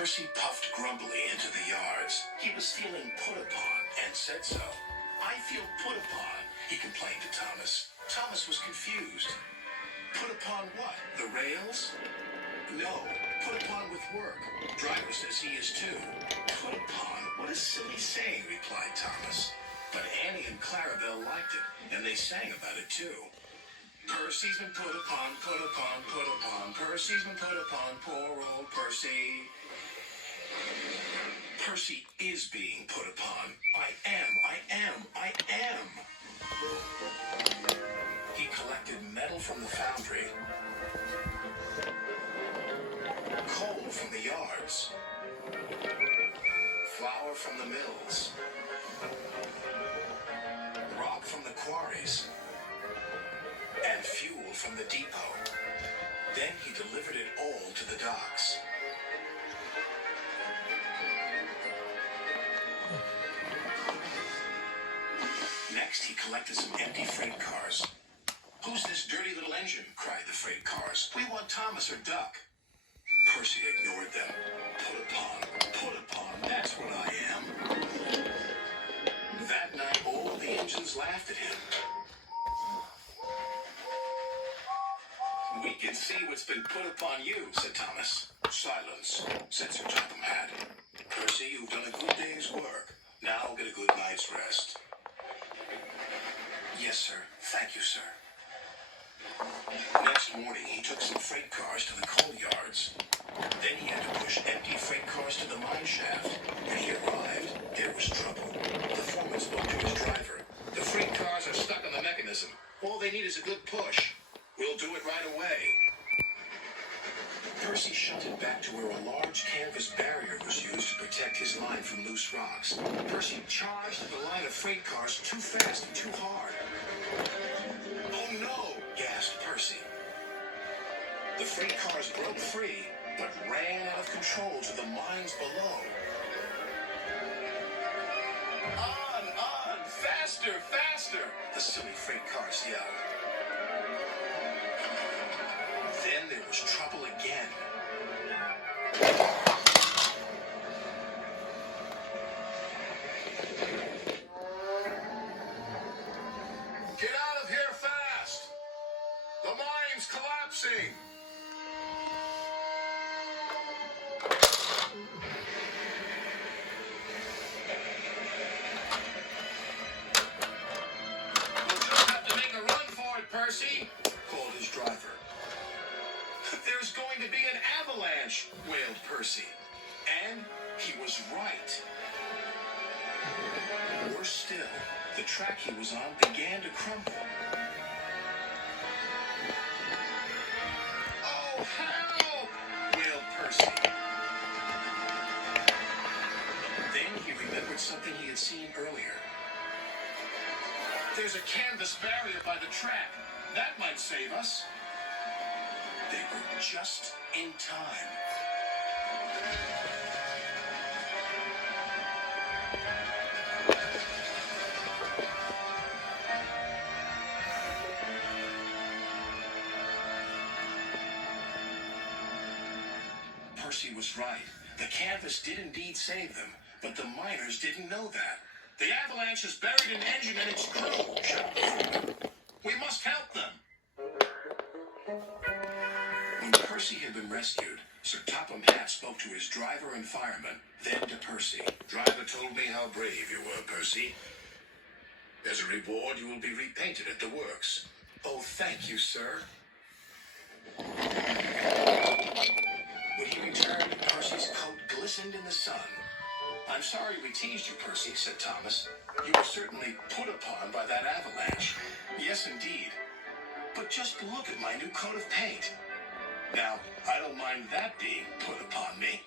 Percy puffed grumpily into the yards. He was feeling put upon and said so. "I feel put upon," he complained to Thomas. Thomas was confused. Put upon what? The rails? No, put upon with work. Driver says he is too. Put upon? What a silly saying, replied Thomas. But Annie and Clarabelle liked it, and they sang about it too. Percy's been put upon, put upon, put upon. Percy's been put upon, poor old Percy. Percy is being put upon. I am. He collected metal from the foundry, coal from the yards, flour from the mills, rock from the quarries, and fuel from the depot. Then he delivered it all to the docks. Next, he collected some empty freight cars. "Who's this dirty little engine?" cried the freight cars. "We want Thomas or Duck." Percy ignored them. Put upon, that's what I am. That night, all the engines laughed at him. "We can see what's been put upon you," said Thomas. "Silence," said Sir Topham Hatt. "Percy, you've done a good day's work. Now get a good night's rest." "Yes, sir. Thank you, sir." Next morning, he took some freight cars to the coal yards. Then he had to push empty freight cars to the mine shaft. When he arrived, there was trouble. The foreman spoke to his driver. "The freight cars are stuck on the mechanism. All they need is a good push. We'll do it right away." Percy shunted back to where a large canvas barrier was used to protect his line from loose rocks. Percy charged at the line of freight cars too fast and too hard. "Oh no!" gasped Percy. The freight cars broke free, but ran out of control to the mines below. On! Faster! The silly freight cars yelled. Then there was trouble again. "Get out of here fast! The mine's collapsing!" "We'll just have to make a run for it, Percy," called his driver. "There's going to be an avalanche," wailed Percy. And he was right. Worse still, the track he was on began to crumble. "Oh, help!" wailed Percy. Then he remembered something he had seen earlier. "There's a canvas barrier by the track. That might save us." They were just in time. Percy was right. The canvas did indeed save them, but the miners didn't know that. "The avalanche has buried an engine and its crew," shouted the foreman. "We must help them." When Percy had been rescued, Sir Topham Hatt spoke to his driver and fireman, then to Percy. "Driver told me how brave you were, Percy. As a reward, you will be repainted at the works." "Oh, thank you, sir." When he returned, Percy's coat glistened in the sun. "I'm sorry we teased you, Percy," said Thomas. "You were certainly put upon by that avalanche." "Yes, indeed. But just look at my new coat of paint. Now, I don't mind that being put upon me."